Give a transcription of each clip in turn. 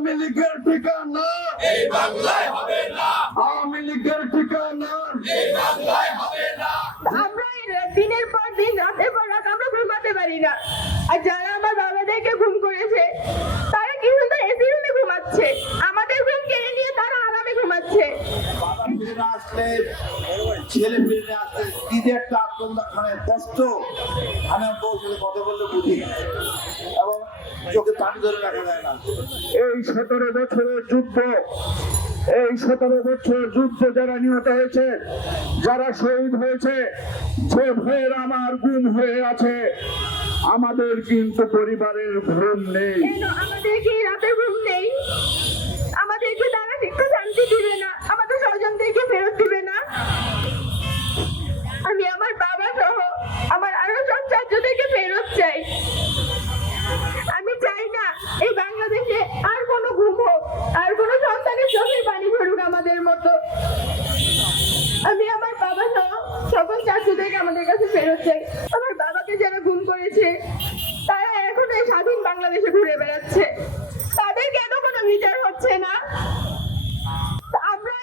আওয়ামী লীগের ঠিকানা। এই বাংলায় হবে না। আওয়ামী লীগের ঠিকানা। এই বাংলায় হবে না। আমরা দিনের পর দিন রাতের পর রাত আমরা ঘুমাতে পারি না। আর যারা আমার বাবাদেরকে ঘুম করেছে তারা কি সুন্দর এসি রুমে ঘুমাচ্ছে আমাদের ঘুম কেড়ে নিয়ে তারা আরামে ঘুমাচ্ছে ফিরে আসলে ছেলে ফিরে আসলে দিদি একটা আত্মদাখানে কষ্ট আমি বউর কথা বললে বুঝি এবং চোখে পানি ধরে রাখা যায় না। এই সতেরো বছরের যুদ্ধ এই সতেরো বছর যুদ্ধ যারা নিহত হয়েছে যারা শহীদ হয়েছে যে ভয়ের আমার গুম হয়ে আছে আমাদের কিন্তু পরিবারের ঘুম নেই। সকল ছাত্রদেরকে আমাদের কাছে ফেরত আমার বাবাকে যারা গুম করেছে তারা এখন এই স্বাধীন বাংলাদেশে ঘুরে বেড়াচ্ছে। তাদের কেন কোনো বিচার হচ্ছে না? আমরা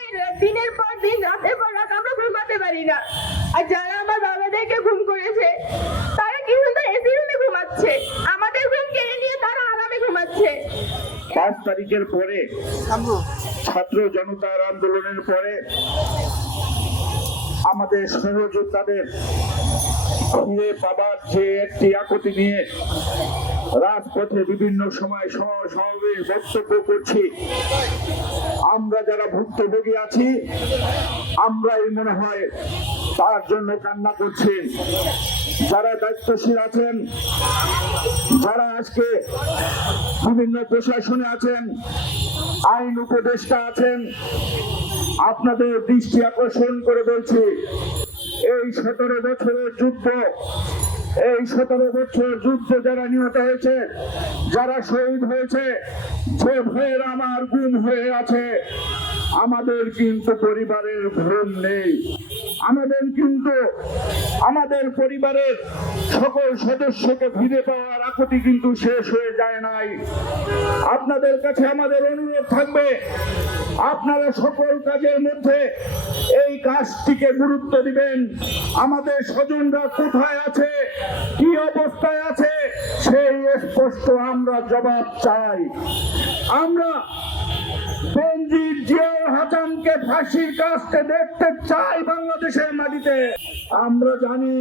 দিনের পর দিন রাতের পর রাত আমরা ঘুমাতে পারি না। আর যারা আমার বাবাদেরকে ঘুম করেছে তারা কি সুন্দর এসি রুমে ঘুমাচ্ছে। আমাদের ঘুম কেড়ে নিয়ে তারা আরামে ঘুমাচ্ছে। পাঁচ তারিখের পরে ছাত্র জনতার আন্দোলনের পরে আমাদের সহযোদ্ধাদের ফিরে পাবার যে একটি আকতি নিয়ে রাজপথে বিভিন্ন সময় সভা সমাবেশ বক্তব্য করছি। আমরা যারা ভুক্তভোগী আছি, আমরাই মনে হয় তার জন্য কান্না করছি যারা দায়িত্বশীল আছেন, যারা আজকে বিভিন্ন প্রশাসনে আছেন, আইন উপদেষ্টা আছেন আপনাদের দৃষ্টি আকর্ষণ করে বলছি, এই সতেরো বছরের যুদ্ধ, এই সতেরো বছর যুদ্ধ যারা নিহত হয়েছে, যারা শহীদ হয়েছে, যে ভয়ের আমার গুম হয়ে আছে, আমাদের কিন্তু পরিবারের ঘুম নেই। আমাদের কিন্তু, আমাদের পরিবারের সকল সদস্যকে ফিরে পাওয়ার আকতি কিন্তু শেষ হয়ে যায় নাই। আপনাদের কাছে আমাদের অনুরোধ থাকবে আপনারা সকল কাজের মধ্যে এই কাজটিকে গুরুত্ব দিবেন। আমাদের স্বজনরা কোথায় আছে? কি অবস্থায় আছে? সেই স্পষ্ট আমরা জবাব চাই। আমরা জিয়াউল হাসানকে ফাঁসির কাজকে দেখতে চাই বাংলাদেশের মাটিতে। আমরা জানি,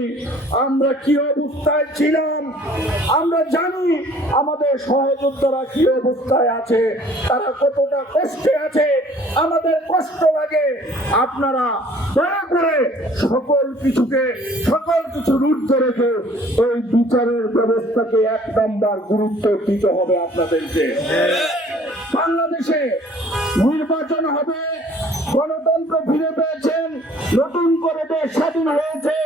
আমরা কি অবস্থায় ছিলাম, আমরা জানি আমাদের সহযোদ্ধারা কি অবস্থায় আছে, তারা কতটা কষ্টে আছে, আমাদের কষ্ট লাগে। আপনারা দয়া করে সকল কিছুকে, সকল কিছু ঊর্ধ্বে রেখে এই বিচারের ব্যবস্থাকে এক নম্বর গুরুত্ব দিতে হবে আপনাদেরকে। বাংলাদেশে নির্বাচন হবে। গণতন্ত্র ফিরে পেয়েছেন, নতুন করে দেশ স্বাধীন হয়েছে।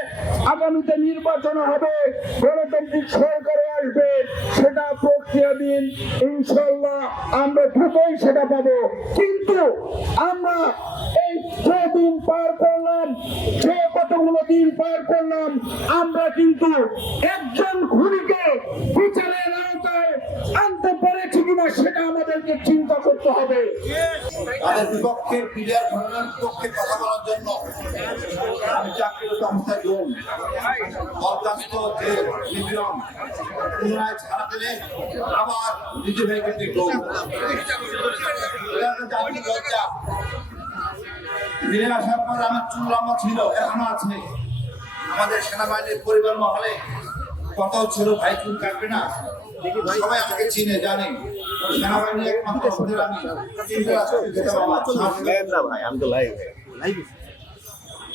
আগামীতে নির্বাচন হবে, গণতান্ত্রিক সরকারে আসবে, সেটা প্রক্রিয়াধীন ইনশাল্লাহ আমরা দ্রুতই সেটা পাবো। কিন্তু আমরা এই যে দিন পার করলাম, যে কতগুলো দিন পার করলাম, আমরা কিন্তু একজন খুনিকে বিচারের আওতায় আনতে পেরেছি কিনা সেটা আমাদেরকে চিন্তা করতে হবে। তাদের বিপক্ষে মিডিয়ার ঘটনার পক্ষে কথা বলার জন্য আমি চাকরির সংস্থায় যোগ বরখাস্ত যে নিপীড়ন, পুনরায় ছাড়া পেলে আবার নিজে ভেবে কিন্তু যোগ ফিরে আসার পর আমার চুল লম্বা ছিল, এখনও আছে। আমাদের সেনাবাহিনীর পরিবার মহলে কথাও ছিল ভাই চুল কাটবে না? সবাই আমাকে চিনে জানে। সেনাবাহিনী একমাত্র আমি। তিনটে রাষ্ট্রকে যেতে পারব লাইভ মিসেস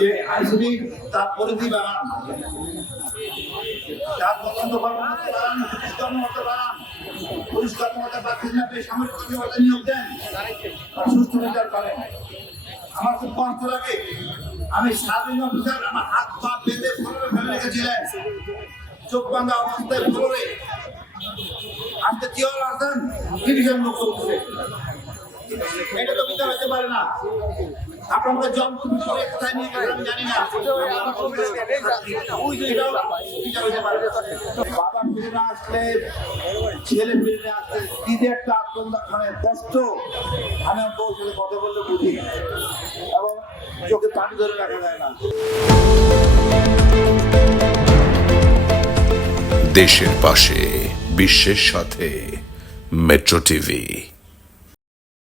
যে আইসিডি তার পরিধি বাড়ান। তার তদন্ত বাড়ান পাচ্ছেন না পেয়ে সামরিক কর্মকর্তা নিয়োগ দেন সুস্থ বিচার করেন। আমার খুব কষ্ট লাগে। আমি সার্ভিং অফিসার, আমার হাত পা বেঁধে ফ্লোরে ফেলে রেখেছিলেন। চোখ বাঁধা অবস্থায় ফ্লোরে। আজকে কি হল আসেন? ডিভিশন করছে এটা তো বিচার হতে পারে না। নিয়ে গেছে জানি না। বাবা আসলে, ছেলে ফিরে আসলে যে একটা আত্মদাখানের কষ্ট আমি বউর সাথে কথা বললে বুঝি এবং চোখে পানি ধরে রাখা যায় না। দেশের পাশে, বিশ্বের সাথে, মেট্রো টিভি।